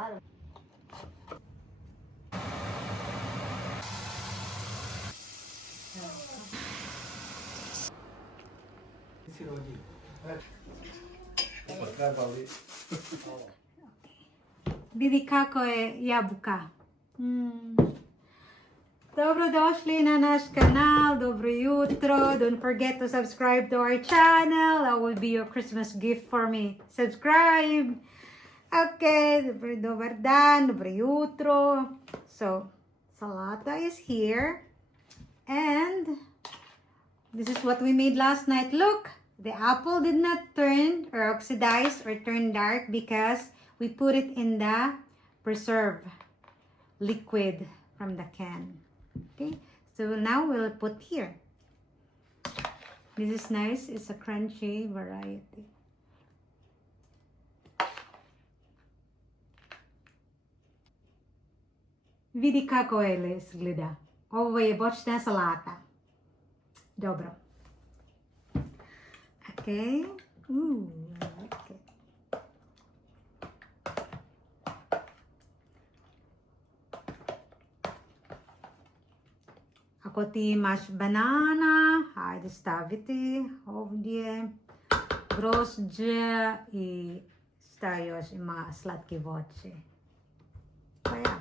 lot of. Vidi kako je jabuka. Dobrodošli na naš kanal, dobro jutro. Don't forget to subscribe to our channel. That will be your Christmas gift for me. Subscribe. Okay, dobar dan, dobro jutro. So, salata is here. And this is what we made last night. Look, the apple did not turn or oxidize or turn dark because we put it in the preserve liquid from the can. Okay, so now we'll put here. This is nice. It's a crunchy variety. Vidi kako je izgleda. Ovo je bočna salata. Dobro. Okay. Ooh, I like it. Ako ti imaš banana, hajde staviti ovdje grožđe i šta još ima slatke voće. Pa ja.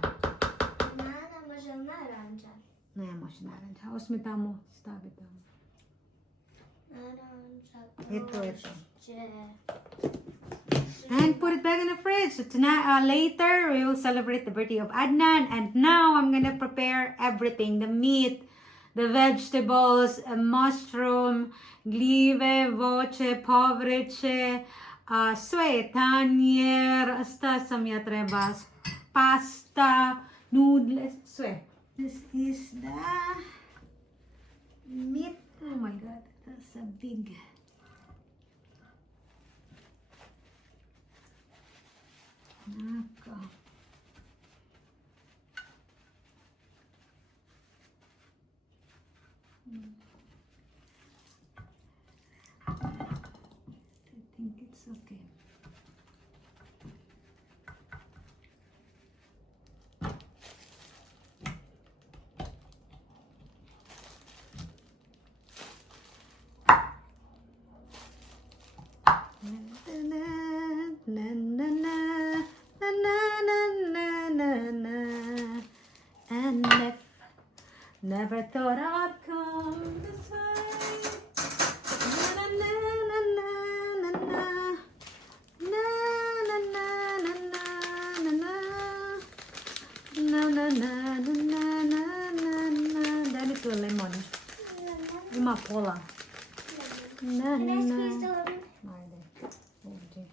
Banana može naranđa. Ne može naranđa. Osmi tamo, stavi tamo. Naranđa, grožđe. And put it back in the fridge. So tonight, later, we will celebrate the birthday of Adnan. And now I'm gonna prepare everything: the meat, the vegetables, mushroom, gljive, voće, povrće, sve, tanjer, šta sam ja treba, pasta, nudle, sve. This is the meat. Oh my god, that's a big. Nako. I think it's okay. And never thought I'd come this way. Na na na na na na na na na na na na na. Dali tu lemon. Ima pola. Na Can I na. squeeze the lemon? Ajde. Ovdje.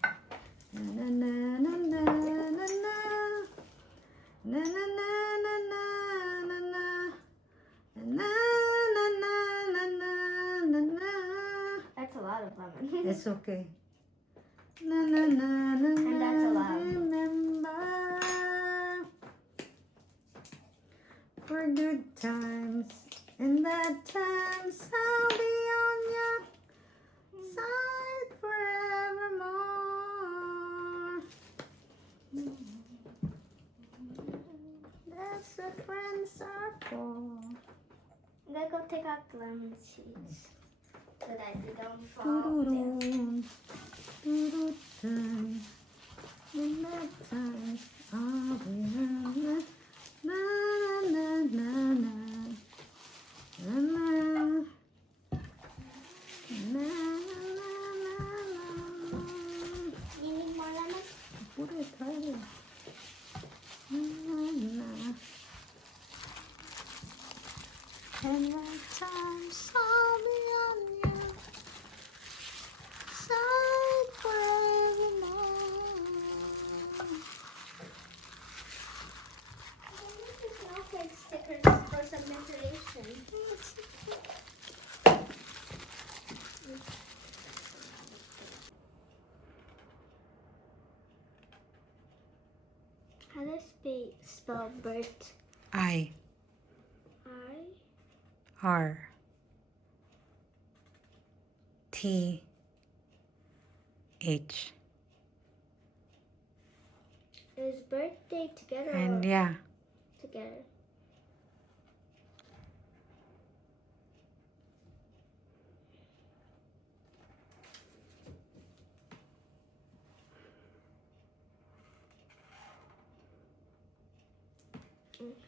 Na na na na na na na. Na na na na na na na. Na na na na na na na. That's a lot of lemon. It's okay. Na na na na na. And that's a lot. Remember for good times and bad times I'll be on your side forevermore. That's what friends are for. I'm gonna go take out the lemon seeds so that they don't fall down. Doo-doo-doo. Doo-doo times and bad times I'll be on your na na na na na na na na. You need more lemon? Put it right there. And that times I'll be on you side forevermore. Snowflake stickers for some decoration. How does spell Bert? I R T H His birthday together. And or yeah. together.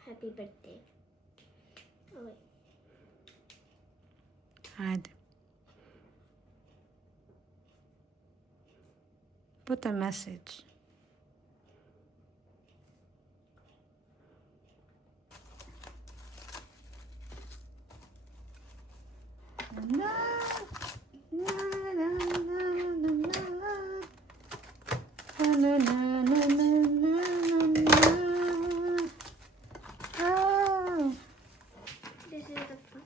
Happy birthday. Oh wait. Add. Put a message. Na, na, na, na, na, na. Na, na, na, na, na, na. Oh. This is the fun.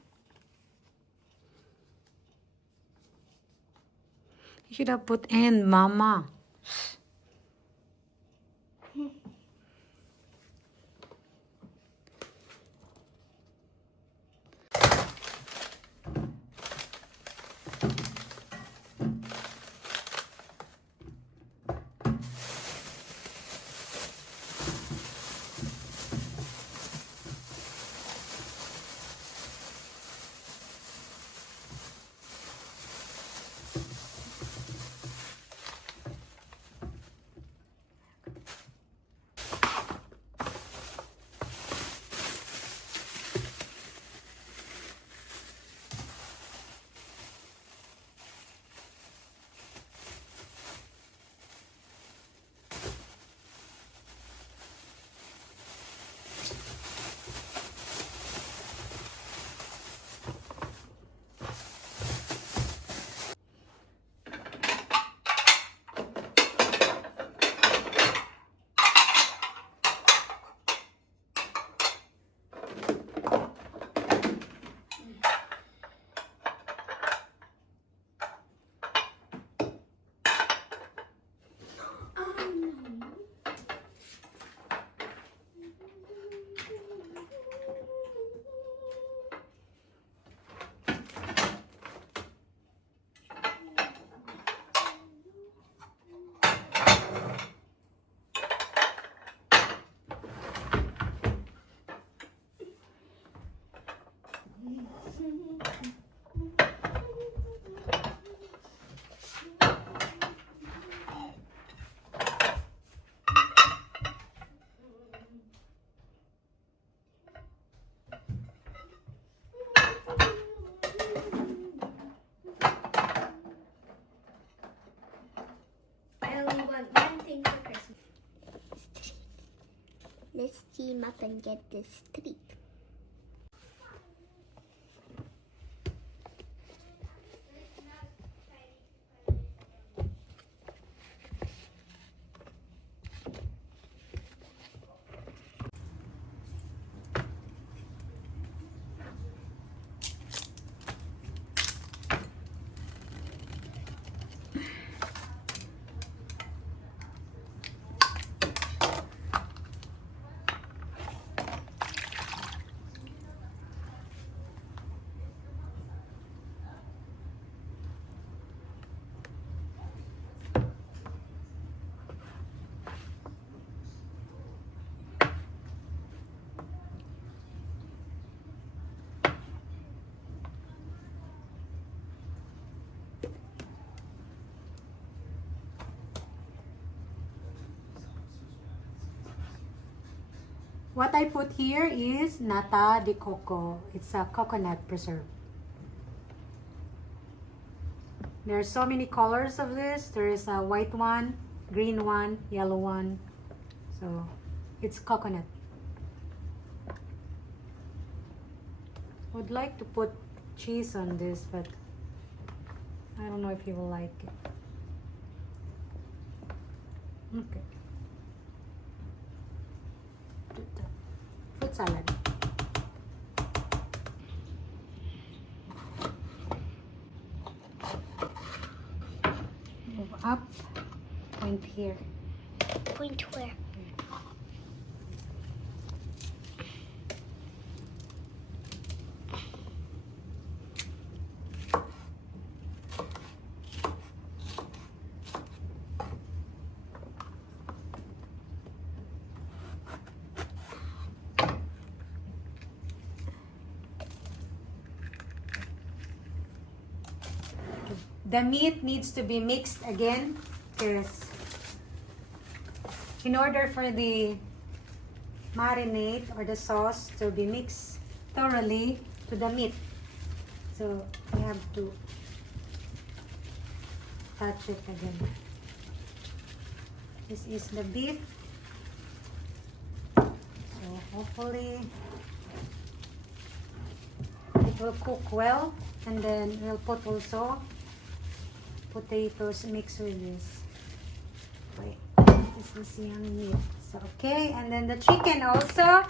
You should have put in mama. I only want one thing for Christmas. Let's team up and get this tree. What I put here is nata de coco. It's a coconut preserve. There are so many colors of this. There is a white one, green one, yellow one. So it's coconut. Would like to put cheese on this, but I don't know if you will like it. Okay. Fruit salad. Move up, point here. Point where? the meat needs to be mixed again, because in order for the marinade or the sauce to be mixed thoroughly to the meat, so we have to touch it again. This is the beef, so hopefully it will cook well, and then we'll put also potatoes mixed with this. Wait, this is young meat. So okay, and then the chicken also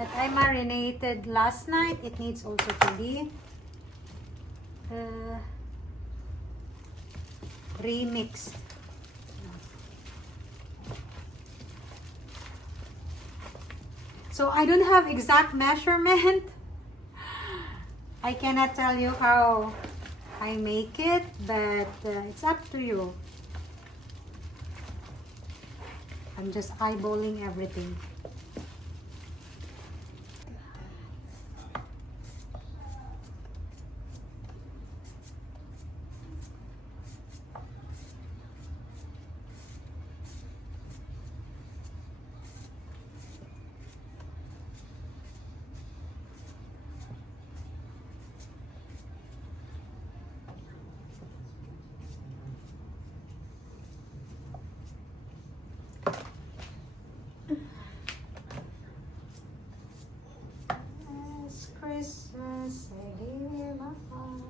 that I marinated last night, it needs also to be remixed. So I don't have exact measurement. I cannot tell you how I make it, but it's up to you. I'm just eyeballing everything. Christmas, I give you my heart.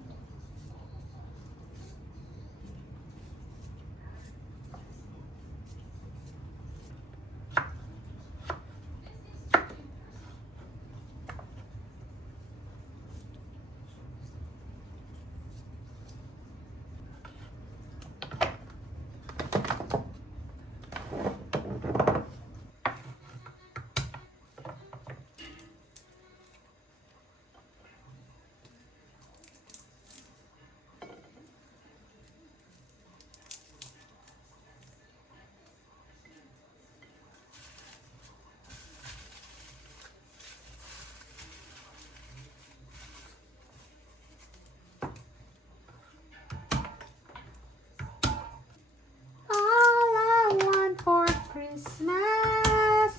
All I want for Christmas.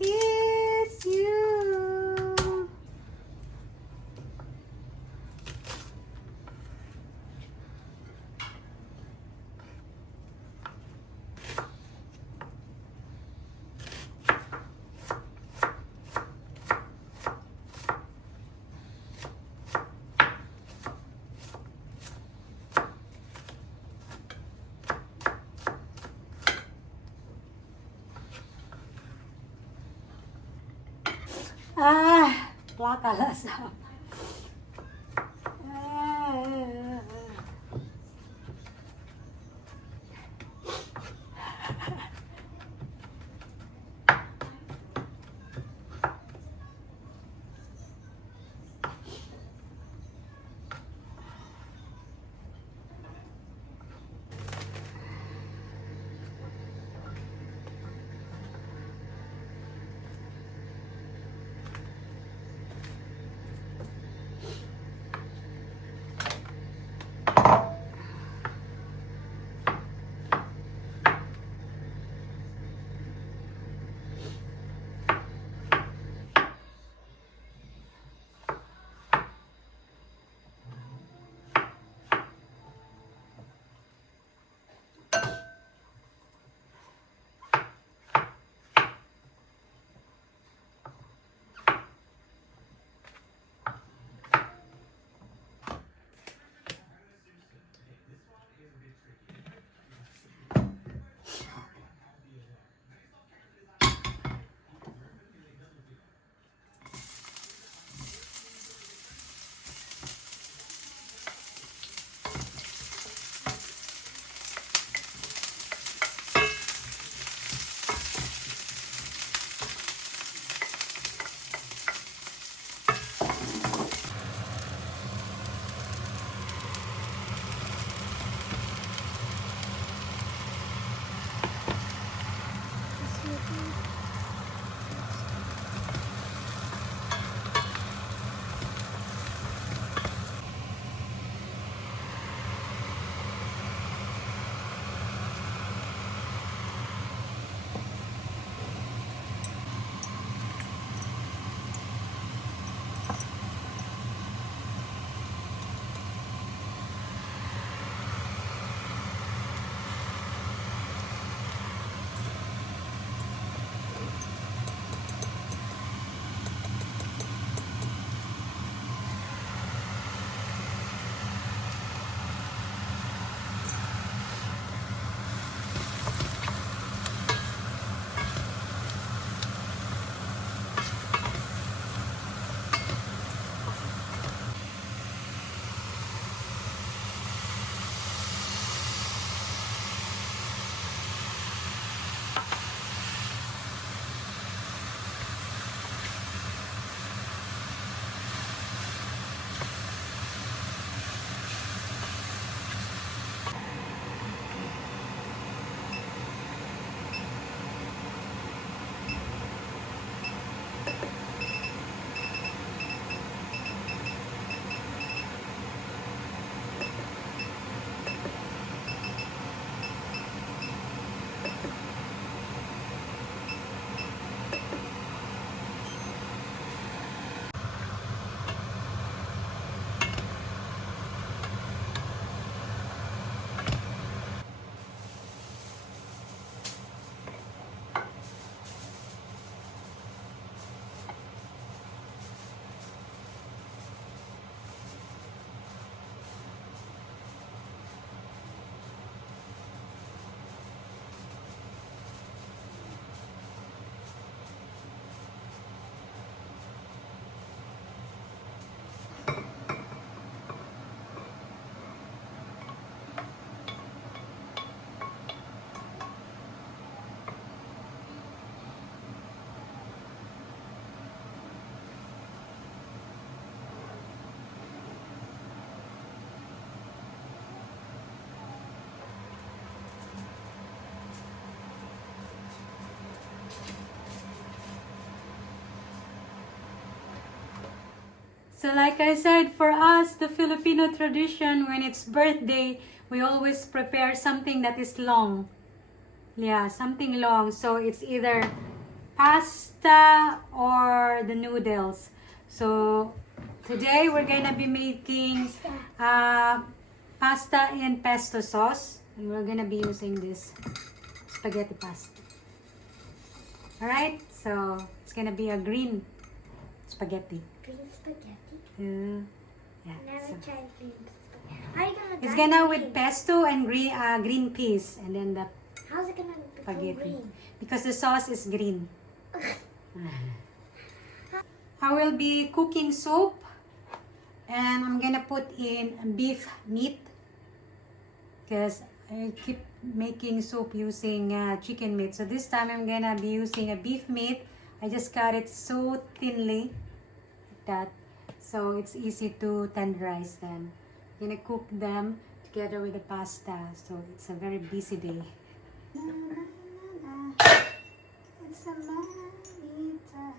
Is you. Plaka lasa. So like I said, for us, the Filipino tradition, when it's birthday, we always prepare something that is long. Yeah, something long. So it's either pasta or the noodles. So today we're gonna be making pasta and pesto sauce. And we're gonna be using this spaghetti pasta. Alright, so it's gonna be a green spaghetti. Green spaghetti? Yeah. Never So tried green spaghetti. How are you gonna it's dye gonna it with green? pesto and green peas, and then the How's it gonna become spaghetti. green? Because the sauce is green. I will be cooking soup, and I'm gonna put in beef meat because I keep making soup using chicken meat. So this time I'm gonna be using a beef meat. I just cut it so thinly like that, so it's easy to tenderize them. I'm gonna cook them together with the pasta. So it's a very busy day. It's a manita.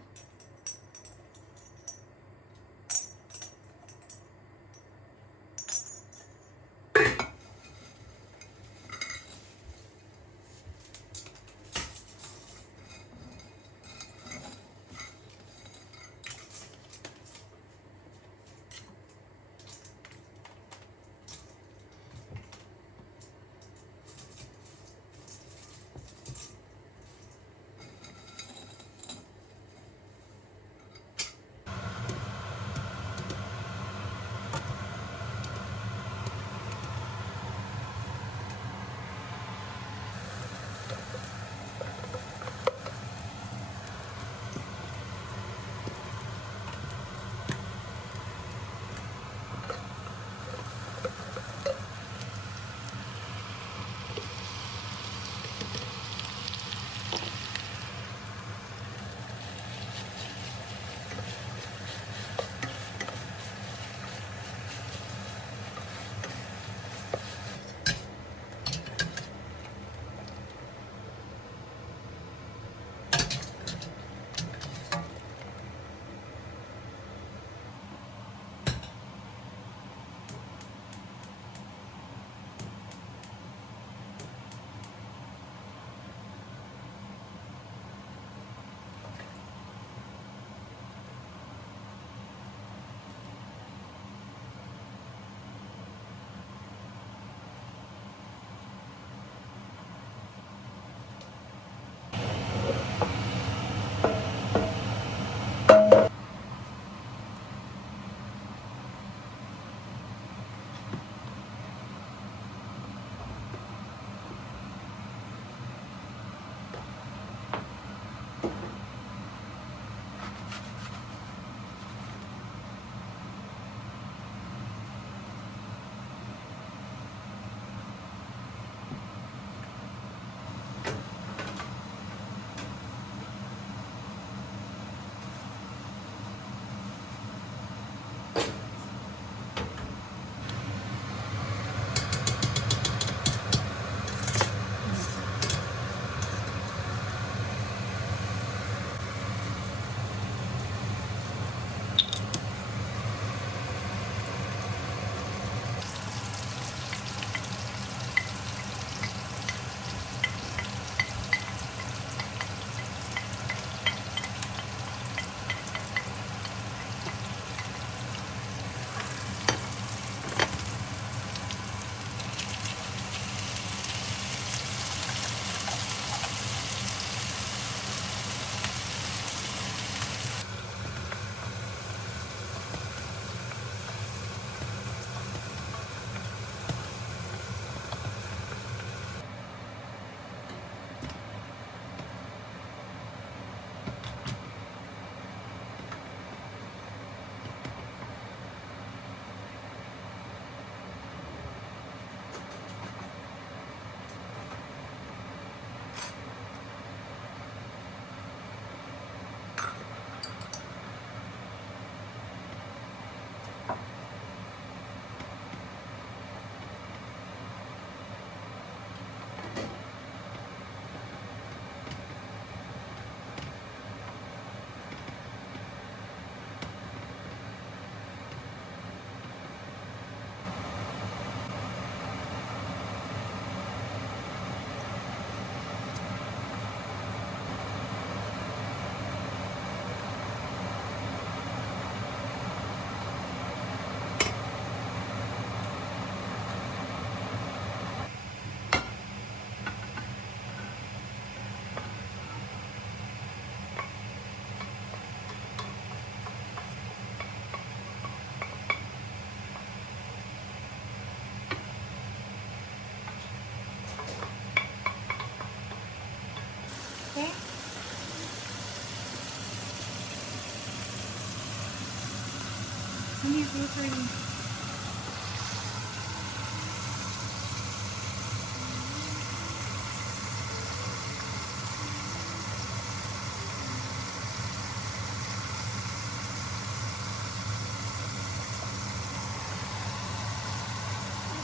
Ini paper ni.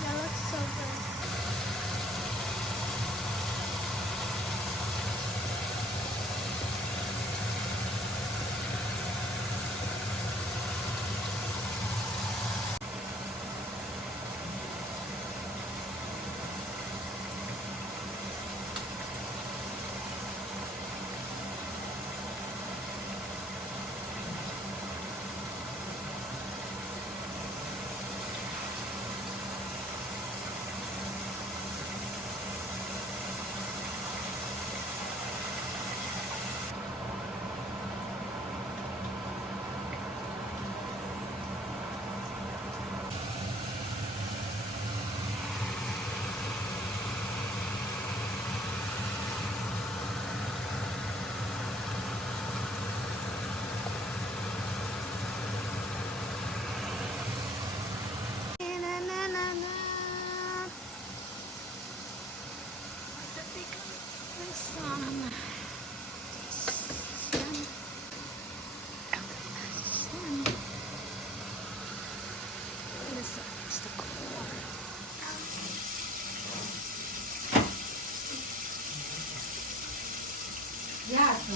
That looks so good. Jasno.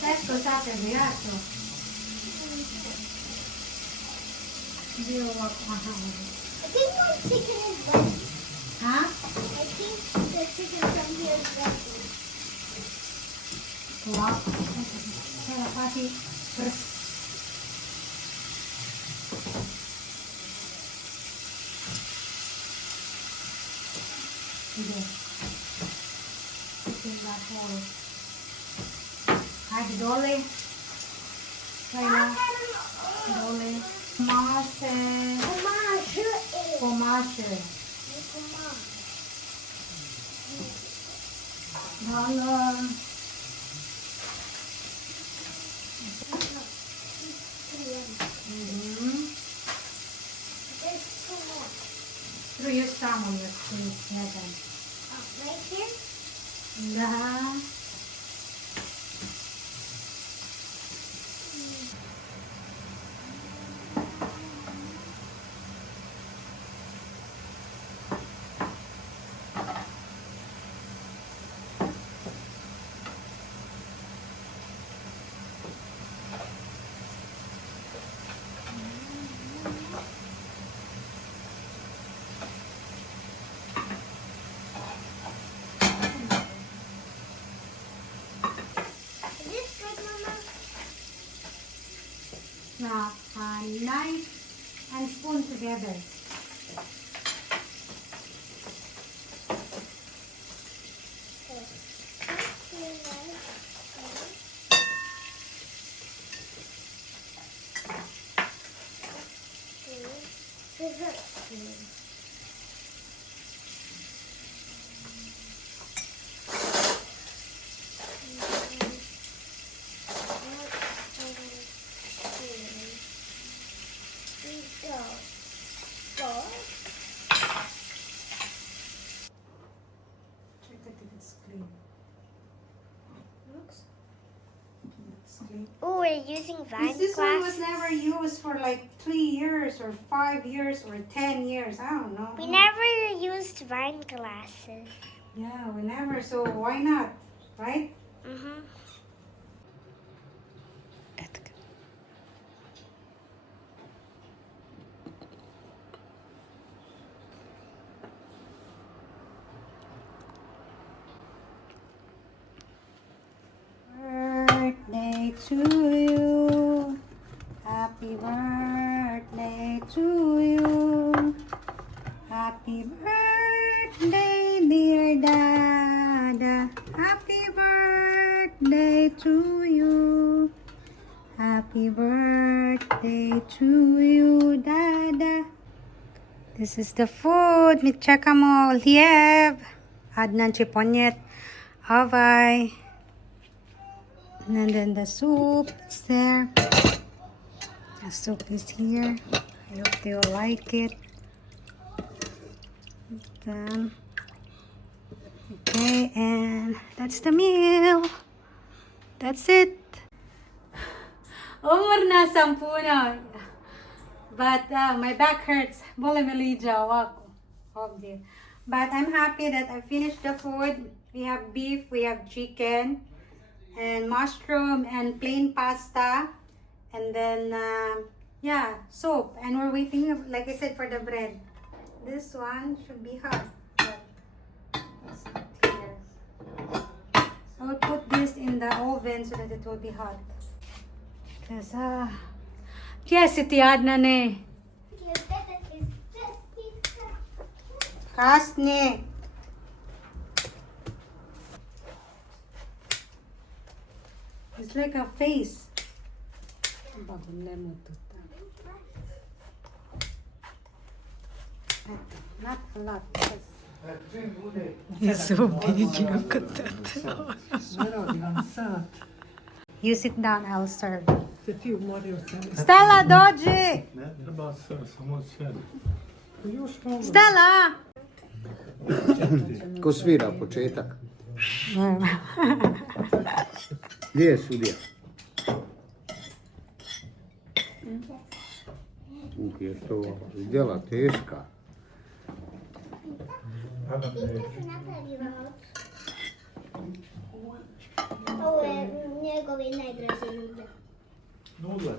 Teško sapere, jasno. Bio ovako, aha. I think my chicken is ready. Ha? I think the chicken from here is ready. Ovako. Sada pati prst. Ide. Hadi dole. Kajla. Dole. Pomaže. Pomaže. Hvala. Tu još tamo još jedan. Right here? Da. Now, knife and spoon together. Check that if it's clean. Looks clean. Oh, we're using vine This one was glass. never used for like 3 years or 5 years or 10 years. I don't know. We never used vine glasses. Yeah, we never. So why not? Right? Mm-hmm. Birthday to you. Happy birthday to you. Happy birthday, dear Dada. Happy birthday to you. Happy birthday to you, Dada. This is the food. Mitchaka mo Liev. Adnan chiponyet. Avai. And then the soup is there. The soup is here. I hope they will like it. Done. Okay, and that's the meal. That's it. Umur na 10 na. But my back hurts. Boleh melija ako. But I'm happy that I finished the food. We have beef, we have chicken, and mushroom, and plain pasta. And then, yeah, soup. And we're waiting, like I said, for the bread. This one should be hot. But it's not here. I will put this in the oven so that it will be hot. Because, yes, iti adna ne. Kasne. It's like a face. Not a lot. It's so big, look at that. You sit down, I'll serve. Stella, dođi! Ne treba se, samo sjedi. Stella! Ko svira početak? Gdje je sudija? Je to djela teška. Ovo je njegovi najdraži nude. Nudle.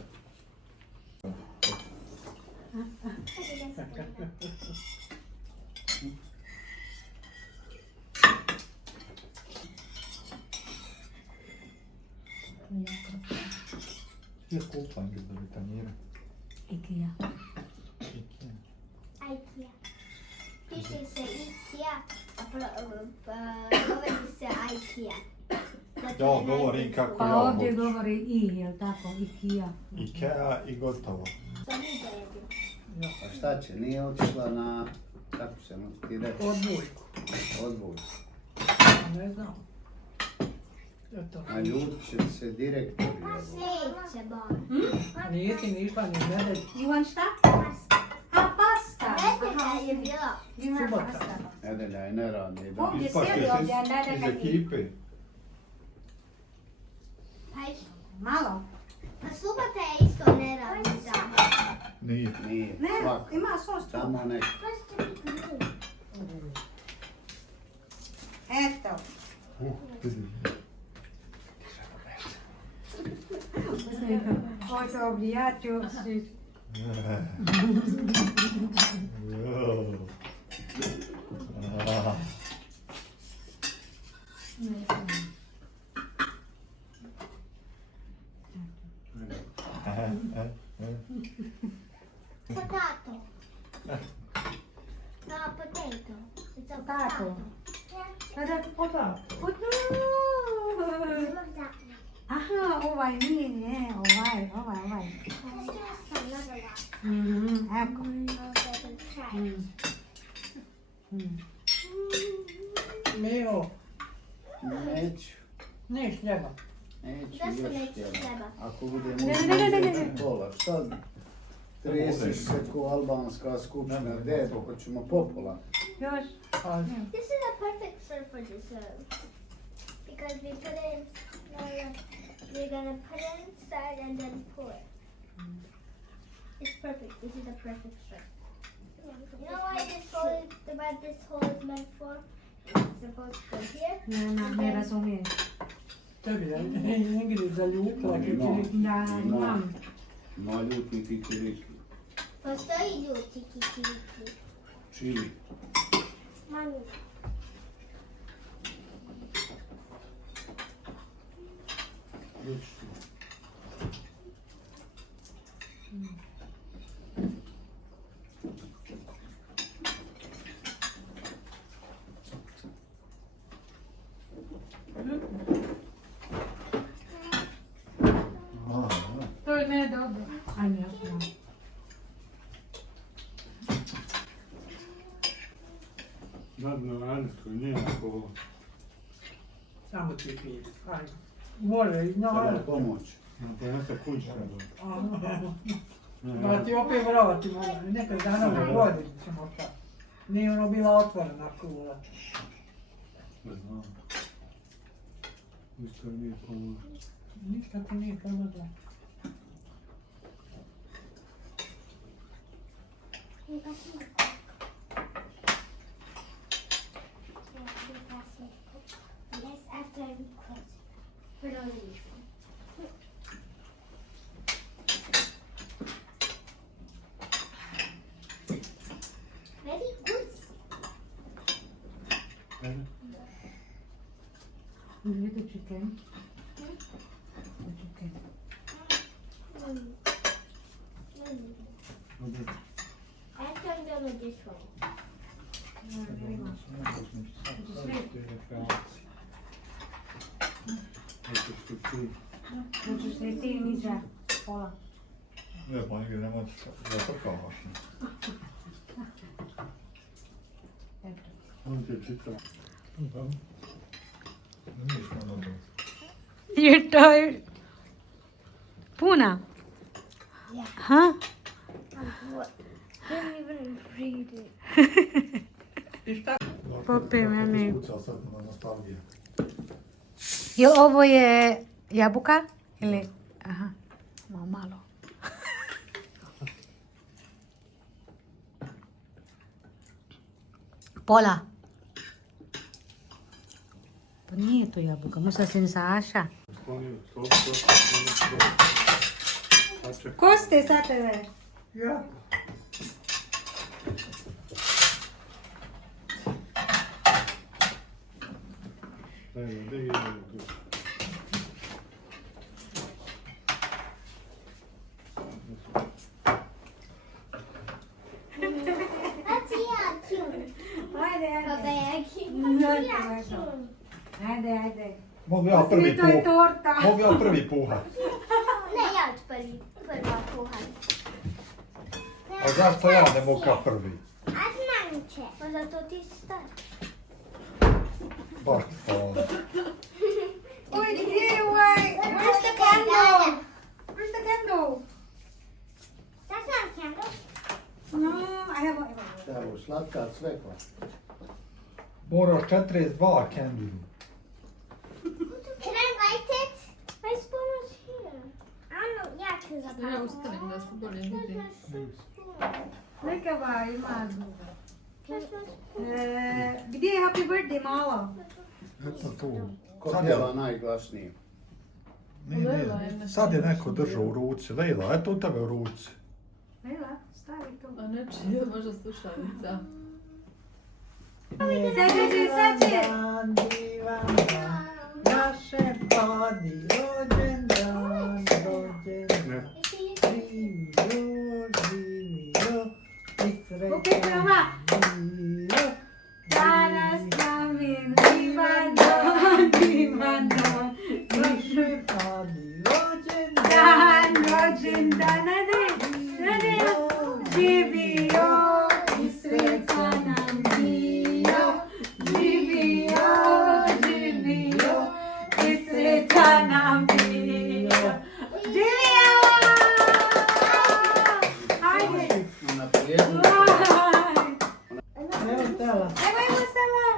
Je kupanje za vitamine. IKEA. IKEA. Piše se IKEA, a govori se IKEA. Ja govorim kako Pa ja ovdje hoću. govori I, jel tako? IKEA. Ikea i gotovo. A šta će? Nije otišla na, kako se ti reći? Odbojku. Odbojku. Ne znam. Je to. A ljudi će se direktori. Neće, bon. Nisi ni išla ni nedelj. You want šta? A, pasta! Nedelja je bila. Dinner Subota. pasta. Nedelja je neradni dan. Ovdje Ispašte sjedi, ovdje, iz daj ekipe. Malo. A subota je isto neradni dan. Nije. Nije. Ne, Svak. ima sos tu. Tamo nek. Eto. Vidi. Ovo je ovdje, ja ću si... Jo. Ah. Potato. No, potato. It's a Potato. Kada... Potato. Aha, ovaj nije, ne, ovaj. Eko. Mio, Neću. neš njega. Neću Zašto još nećeš htjela. treba? Ako bude Ne. pola, šta? Tresiš se ko albanska skupština, debo, hoćemo popola. Još. This is a perfect shirt for dessert. Because we put it in, we're gonna put it inside and then pour it. It's perfect. This is a perfect shirt. You know why this hole is meant for? It's supposed to go here. Ne razumijem. Tebi je Ingrid zaljupila kikiriki. Da, imam. No ljuti kikiriki. Postoji ljuti kikiriki. Čili. Mami. To je ne dobro. Ajme, ja sam. Nadno ransko, nije ako... Samo ti pije. Ajde. More, no, Treba pomoć. Ponese kućka. ajde. Pa ti opet vjerovati mama, nekad dana u godinu ćemo šta. Nije ono bila otvorena kula. Ne znam. Ništa nije pomoglo. Ništa ti nije pomogla. Yes, after I close. Put on the usual. Ready? Good. Ajde. The chicken. The chicken. Dobro. After I'm done with this one. Hoćeš li ti niđa? Pola. Ne znam, negdje nema da trkavaš. On će čitati. Ništa dobro. You're tired. Puna? Yeah. Huh? What? Didn't even read it. I šta? Popij meni. Skucao sad na nostalgiju. Jel ovo je jabuka? Ili? Aha. Malo. Pola. Pa nije to jabuka, musa sin Saša. Ko ste sa tebe? Ja. That's cute. Ajde, Babaya cute. Ajde. Mogu ja prvi To je puhat. torta. Mogu ja prvi puhat. Ne, ja ću prva kuhati. A zašto ja ne mogu kao prvi? A znam će. Pa zato ti si star. Baš to. Oj, gdje je ovaj? Where's the candle? Where's the candle? That's not a candle. No, I have one. Evo, slatka cvekla. Moraš 42 candle. Can I light it? My spoon was here. I don't know. Yeah, because Ja ustavim da se bolje vidi. Neka va, ima druga. That's my spoon. Gdje je happy birthday, malo? Eto tu. Ko Sad je, pjeva najglasnije? nije. Sad je neko držao u ruci. Lejla, eto u tebe u ruci. Lejla, stavi to. A nečije možda slušalica. Sad će. Dan divan dan, naše padi rođendan, rođendan. Živio, i sretan Okej, prva. bio. Danas nam je divan dan. Naše padi rođendan, Dan, rođendan, ade. Živio i sreća nam bio. Živio i sreća nam bio. Živio! Hajde! Na prijedlog. Evo tela. Evo Sela!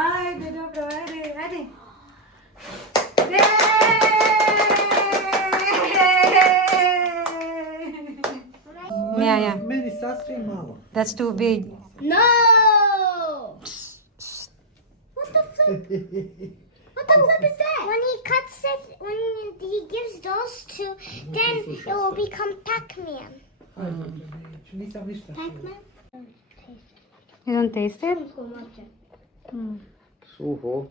Ajde, dobro, ajde. Yeah. Meni sasvim malo. That's too big. No! What the flip? What the flip is that? When he cuts it, when he gives those to, then it will become Pac-Man. Nisam ništa. Pac-Man? You don't taste it? Šumsko voće. Suho.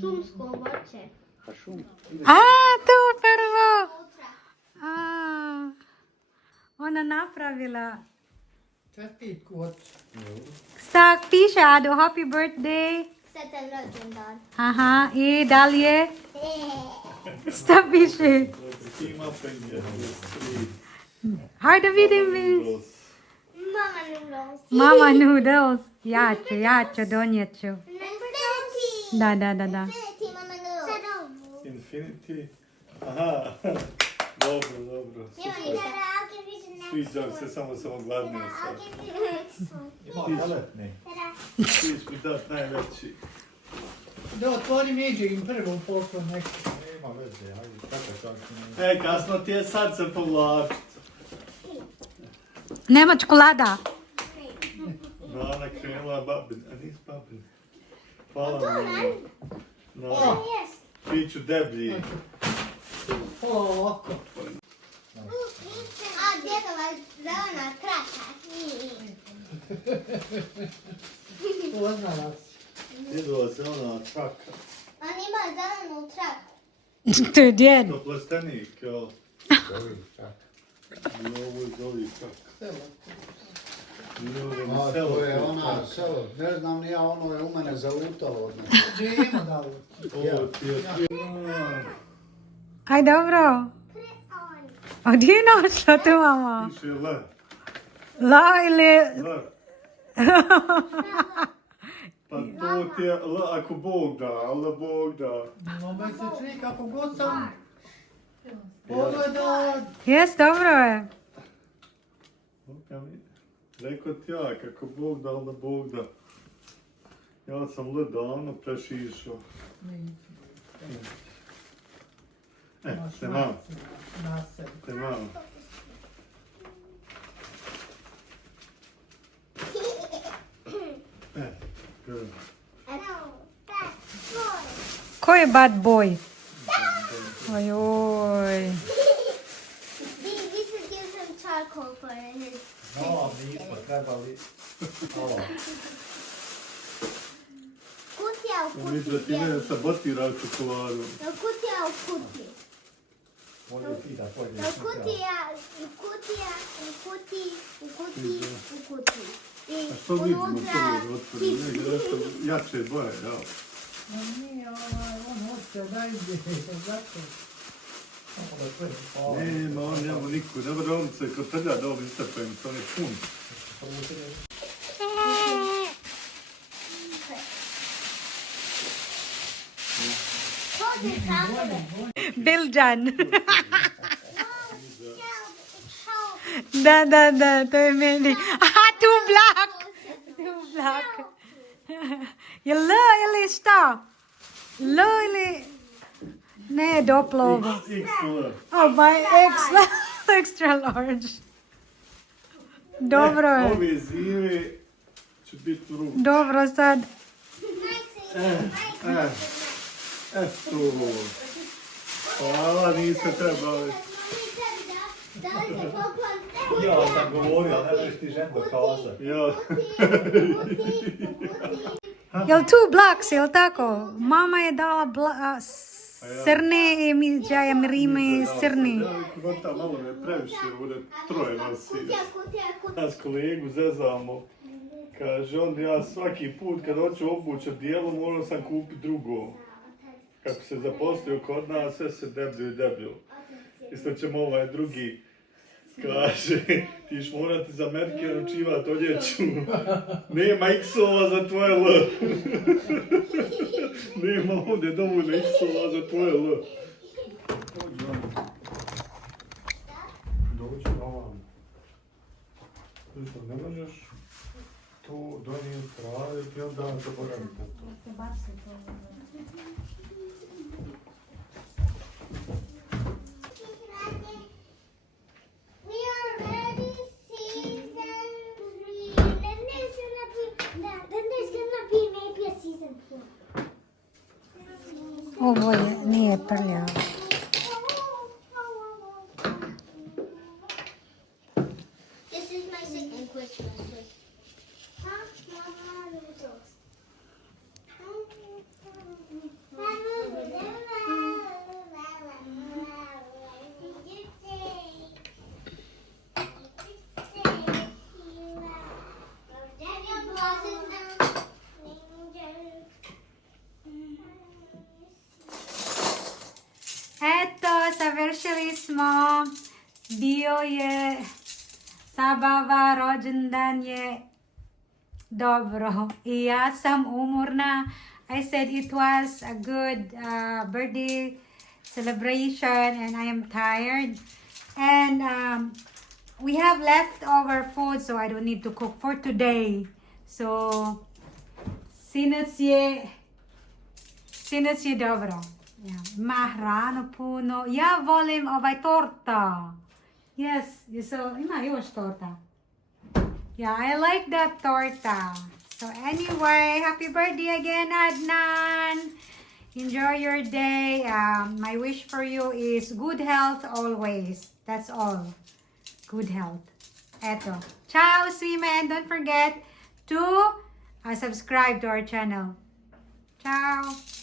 Šumsko voće. A šum. Tu prvo. Ona napravila. Čestitku od... Sak piše Ado, happy birthday. Sretan rođendan. Aha, i dalje. Šta piše? Hajde vidim. Mama noodles. Mama noodles. Ja ću, donijet ću. Infinity. Da. Infinity, mama noodles. Infinity? Aha. Dobro. Nema Sviđam se, samo sam ogladnio sad. I'll give you the next one. Ima paletni. Ta-da. Ti ćeš mi dat najveći. Da otvori međe im prvo poslom nešto. Nema veze, hajde, kako čak. Kasno ti je sad se povlačit. Nema čokolada. Nana krenula babin, a nis babin. Hvala To, mi. man. No, Yes. biću deblji. Pola ovako. A djedova zelena traka. Poznala si. Idula se ona traka. On ima zelenu traku. To je djed. To plastenik, jel? I ovo je zoli trak. I ovo je A selo. to je ona selo. Ne znam ni ja, ono je u mene zalutalo od nas. Gdje ima dalo? Ovo ti je... Aj dobro. Put it on. A gdje je našla tu mama? Piše le. La ili... Le. Pa to ti je le ako Bog da, ali Bog da. No, me se čini kako god sam pogledao. Jes, dobro je. Rekao ti ja, kako Bog da, ali Bog da. Ja sam le davno prešišao. Te mam, Na sebi. te mam. Good. No, that's good. Ko je bad boy? Ojoj. We should give him charcoal for his. No, nismo trebali. Ovo. Kutija u Mislim da ti kutiji. mene sabotirao čokoladu. No, kutija u kutiji. Možda ti da pođeš. No, kutija u kutija u kutiji u kutiji u kutiji. I A što vidimo unutra prvo otvori? chips. Nešto jače boje, jel? No nije, on hoće da ide, zato. Nema, on nema niku. Nema on se kod trlja da ovom istrpem, to je pun. Hold it, chocolate. Biljan. Help. Da, to je meni. Aha, tu black. Tu black. Je L ili šta? L ili... Ne, doplo ovo. XL. Oh, my extra large. Dobro je. Ove zime će biti u ruku. Dobro sad. Eto. Hvala, niste trebali. Da li se poklon? Ja sam govorio, ali ne možeš ti žendo kazati. Ja. Jel tu blacks, jel tako? Mama je dala srne i ja je rime srni. Ja gota malo me previše, bude troje nosi. Kutija. Nas kolegu zezamo. Kaže on, ja svaki put kad hoću obući odijelo, moram sam kupiti drugo. Kako se zaposlio kod nas, sve se deblju i deblju. Isto ćemo ovaj drugi, kaže, ti ćeš morati za Amerike naručivati odjeću. Nema X-ova za tvoje L. Nema ovdje dovoljno X-ova za tvoje L. Dođi ovam. Što, ne možeš to donijeti raditi, onda zaboraviti na to. We are ready, season 3. Then there's gonna be maybe a season 4. Ovo je, nije prljavo. This is my second Christmas. Huh? Mama, noodles. Eto, završili smo. Bio je zabava, rođendan je dobro. I ja sam umorna. I said it was a good birthday celebration and I am tired. And we have leftover food, so I don't need to cook for today. So, sinoc je dobro. Ja, má hranu puno. Ja volim ovaj torta. Yes, so ima još torta. Yeah, I like that torta. So anyway, happy birthday again, Adnan. Enjoy your day. My wish for you is good health always. That's all. Good health. Eto. Ciao, Swima, and don't forget to subscribe to our channel. Ciao.